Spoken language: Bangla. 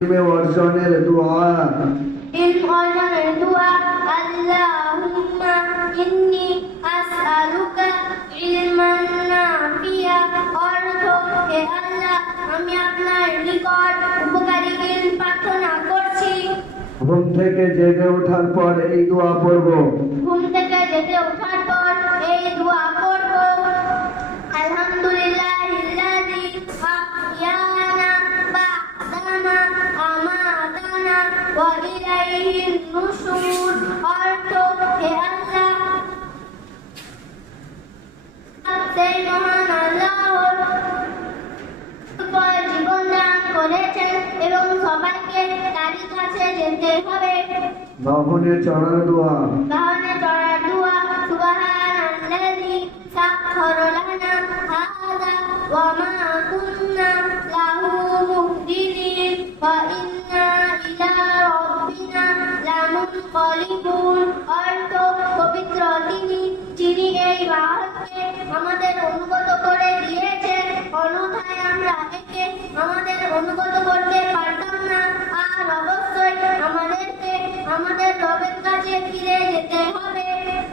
অর্জনের দোয়া অর্জনের দোয়া আল্লাহুম্মা ইন্নী আসআলুকা ইলমান নাফিয়া অর্থ হে আল্লাহ আমি আপনার নিকট উপকারী ইলম প্রার্থনা করছি। ঘুম থেকে জেগে ওঠার পর এই দোয়া পড়ব। ঘুম থেকে জেগে ওঠার পর এই দোয়া পড়ব। আলহামদুলিল্লাহিল্লাযী আহইয়ানা বা'দামা আমাতানা ওয়া ইলাইহিন নুশুর অর্থ হে আল্লাহ সেই মহান আল্লাহর উপর জীবন দান করেছেন এবং সবাইকে তারই কাছে যেতে হবে। বাহনে চড়ার দোয়া বাহনে চড়ার দোয়া সুবহানাল্লাযী সাখখারা লানা হাযা ওয়া মা কুন্না লাহু মুকরিনিন ওয়া ইন্না ইলা রাব্বিনা লামুনকালিবুন